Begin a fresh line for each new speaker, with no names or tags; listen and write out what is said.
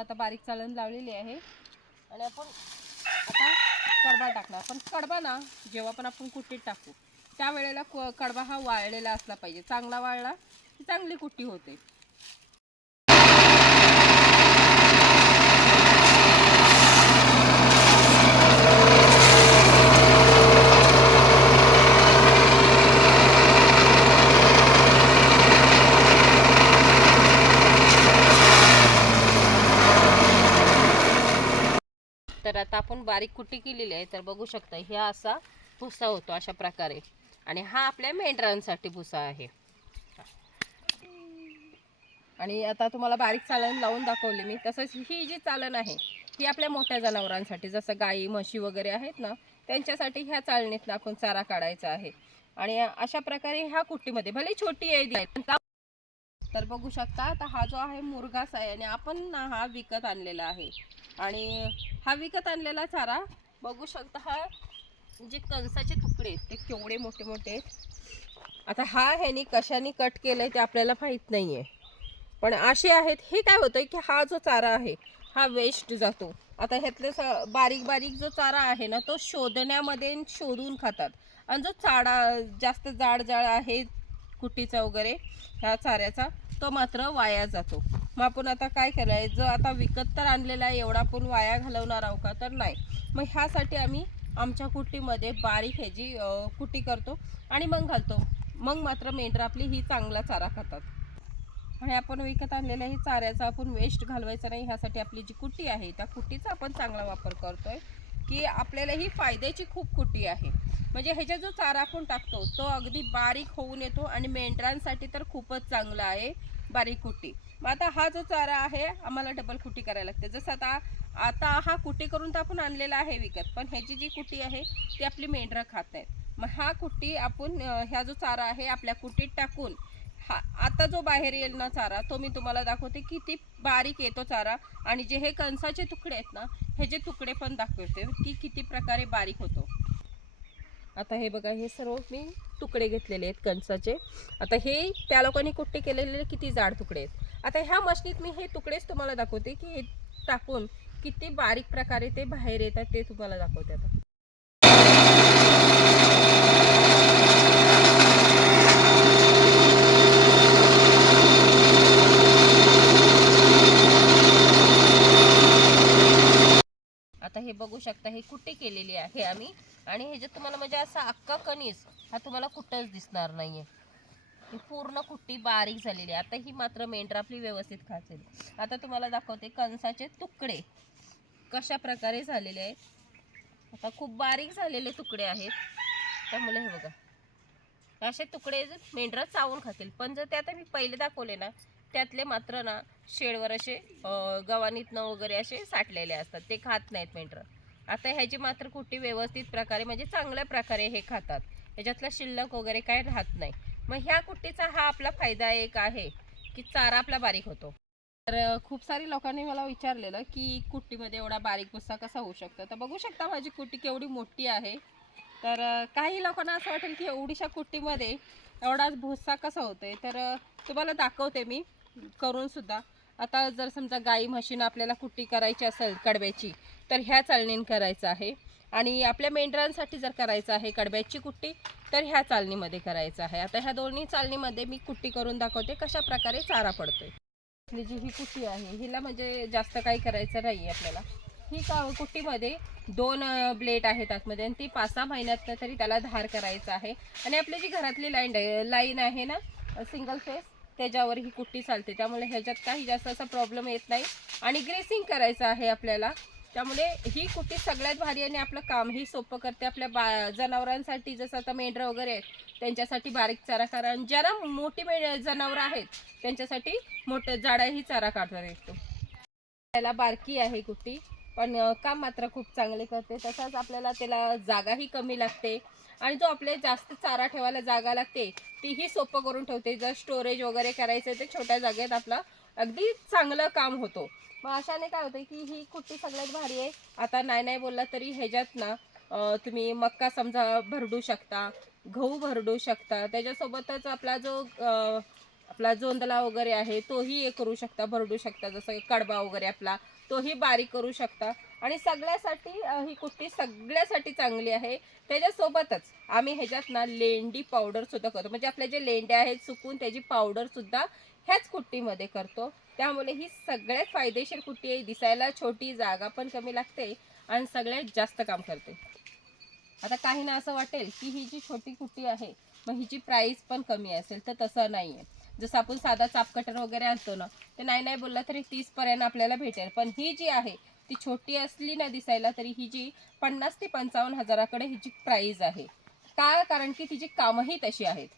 आता बारीक चाळण लावलेली आहे. आणि आपण आता कडबा टाकणार. पण कडबा ना जेव्हा पण आपण कुट्टीत टाकू त्यावेळेला क- कडबा हा वाळलेला असला पाहिजे. चांगला वाळला की चांगली कुट्टी होते. आता आपण बारीक कुट्टी केलेली आहे तर बघू शकता ह्या असा भुसा होतो अशा प्रकारे. आणि हा आपल्या मेंढरांसाठी भुसा आहे. आणि आता तुम्हाला बारीक चालन लावून दाखवली मी. तसंच ही जी चालण आहे ही आपल्या मोठ्या जनावरांसाठी जसं गाई म्हशी वगैरे आहेत ना त्यांच्यासाठी ह्या चालणीतनं आपण चारा काढायचा आहे. आणि अशा प्रकारे ह्या कुट्टीमध्ये भले छोटी आहे तर बघू शकता आता हा जो आहे मुरगास आहे आणि आपण हा विकत आणलेला आहे. आणि हा विकत आणलेला चारा. बघू शकता हा जे कणसाचे तुकडे आहेत ते केवढे मोठे मोठे आता हा ह्यानी कशाने कट केलं आहे ते आपल्याला माहीत नाही आहे पण असे आहेत हे काय होतं की हा जो चारा आहे हा वेस्ट जातो. आता ह्यातले स- बारीक बारीक जो चारा आहे ना तो शोधण्यामध्ये शोधून खातात. आणि जो चाडा जास्त जाड जाड आहे कुटीचा वगैरे ह्या चाऱ्याचा तो मात्र वाया जातो. मग आपण आता काय केलंय जो आता विकत तर आणलेला आहे एवढा आपण वाया घालवणार आहोत का? तर नाही. मग ह्यासाठी आम्ही आमच्या कुट्टीमध्ये बारीक ह्याची कुट्टी करतो आणि मग घालतो. मग मात्र मेंढरं आपली ही चांगला चारा खातात. आणि आपण विकत आणलेल्या ही चाऱ्याचा आपण वेस्ट घालवायचा नाही. ह्यासाठी आपली जी कुट्टी आहे त्या कुट्टीचा आपण चांगला वापर करतोय. की आपल्याला ही फायद्याची खूप खुटी आहे. म्हणजे ह्याच्या जो चारा आपण टाकतो तो अगदी बारीक होऊन येतो आणि मेंढरांसाठी तर खूपच चांगला आहे बारीक कुट्टी मग आता हा जो चारा आहे आम्हाला डबल कुट्टी करायला लागते. जसं आता आता हा कुटी करून तर आपण आणलेला आहे विकत पण ह्याची जी कुटी आहे ती आपली मेंढरं खात नाहीत मग हा कुट्टी आपण ह्या जो चारा आहे आपल्या कुटीत टाकून हा आता जो बाहेर येईल ना चारा तो मी तुम्हाला दाखवते किती बारीक येतो चारा. आणि जे हे कणसाचे तुकडे आहेत ना हे जे तुकडे पण दाखवते की किती प्रकारे बारीक होतो. आता हे बघा हे सर्व मी तुकडे घेतलेले आहेत कणसाचे. आता हे त्या लोकांनी कुट्टे केलेले किती जाड तुकडे आहेत. आता ह्या मशनीत मी हे तुकडेच तुम्हाला दाखवते की हे टाकून किती बारीक प्रकारे ते बाहेर येतात ते तुम्हाला दाखवते आता. आता हे बघू शकता हे कुट्टी केलेली आहे आम्ही. आणि ह्याच्यात तुम्हाला म्हणजे असा अक्का कणीस हा तुम्हाला कुठंच दिसणार नाही ही पूर्ण कुट्टी बारीक झालेली आहे. आता ही मात्र मेंढर आपली व्यवस्थित खाचेल आता तुम्हाला दाखवते कणसाचे तुकडे. कशा प्रकारे झालेले आहेत. आता खूप बारीक झालेले तुकडे आहेत. त्यामुळे हे बघा. असे तुकडे मेंढरा चावून खातील. पण जर ते आता मी पहिले दाखवले ना त्यातले मात्र ना शेडवर असे गव्हाणीतनं वगैरे असे साठलेले असतात. ते खात नाहीत मेंढरं. आता ह्याची मात्र कुट्टी व्यवस्थित प्रकारे म्हणजे चांगल्या प्रकारे हे खातात. ह्याच्यातला शिल्लक वगैरे काय राहत नाही. मग ह्या कुट्टीचा हा आपला फायदा एक आहे की चारा आपला बारीक होतो. तर खूप सारी लोकांनी मला विचारलेलं की कुट्टीमध्ये एवढा बारीक भुस्सा कसा होऊ शकतो? तर बघू शकता माझी कुट्टी केवढी मोठी आहे. तर काही लोकांना असं वाटेल की एवढीशा कुट्टीमध्ये एवढाच भुस्सा कसा होतोय? तर तुम्हाला दाखवते मी. करून सुद्धा. आता जर समजा गाई म्हशीनं आपल्याला कुट्टी करायची असेल कडब्याची तर ह्या चालणीनं करायचं आहे. आणि आपल्या मेंढरांसाठी जर करायचं आहे कडब्याची कुट्टी तर ह्या चालणीमध्ये करायचं आहे. आता ह्या दोन्ही चालणीमध्ये मी कुट्टी करून दाखवते कशा प्रकारे चारा पडतोय. आपली जी ही कुट्टी आहे हिला म्हणजे जास्त काही करायचं नाही आपल्याला. ही का कुट्टीमध्ये दोन ब्लेड आहेत आतमध्ये आणि ती पाच सहा महिन्यात तरी त्याला धार करायचा आहे. आणि आपली जी घरातली लाईन लाईन आहे ना सिंगल फेस त्याच्यावर ही कुट्टी चालते. त्यामुळे ह्याच्यात काही जास्त असा प्रॉब्लेम येत नाही. आणि ग्रेसिंग करायचं आहे आपल्याला. त्यामुळे ही कुट्टी सगळ्यात भारी आणि आपलं कामही सोपं करते. आपल्या बा जनावरांसाठी जसं आता मेंढरं वगैरे आहेत त्यांच्यासाठी बारीक चारा कारण आणि ज्यांना मोठी मे जनावरं आहेत त्यांच्यासाठी मोठं जाडाही चारा काढता येतो. त्याला बारकी आहे कुट्टी. पण काम मात्र खूप चांगले करते. तसंच आपल्याला त्याला जागाही कमी लागते. आणि जो आपले जास्त चारा ठेवायला जागा लागते तीही सोपं करून ठेवते. जर स्टोरेज वगैरे करायचं ते छोट्या जागेत आपलं अगदी चांगलं काम होतो. मग अशाने काय होतं की ही कुट्टी सगळ्यात भारी आहे. आता नाही नाही बोलला तरी ह्याच्यात ना तुम्ही मक्का समजा भरडू शकता गहू भरडू शकता. त्याच्यासोबतच आपला जो आपला जोंदला वगैरे आहे तोही हे करू शकता भरडू शकता जसं कडबा वगैरे आपला तोही बारीक करू शकता. आणि सगळ्यासाठी ही कुट्टी सगळ्यासाठी चांगली आहे. त्याच्यासोबतच आम्ही ह्याच्यात ना लेंडी पावडर सुद्धा करतो. म्हणजे आपले जे लेंड्या आहेत सुकून त्याची पावडरसुद्धा ह्याच कुट्टीमध्ये करतो. त्यामुळे ही सगळ्यात फायदेशीर कुट्टी आहे. दिसायला छोटी जागा पण कमी लागते आणि सगळ्यात जास्त काम करते. आता काहींना असं वाटेल की ही जी छोटी कुट्टी आहे मग हिची प्राईस पण कमी असेल तर तसं नाही आहे जसं आपण साधा चाप कटर वगैरे आणतो ना ते नाही नाही बोललं तरी तीसपर्यंत आपल्याला भेटेल. पण ही जी आहे ती छोटी असली ना दिसायला तरी ही जी पन्नास ते पंचावन्न हजाराकडे हिची प्राईज आहे का? कारण की तिची कामंही तशी आहेत.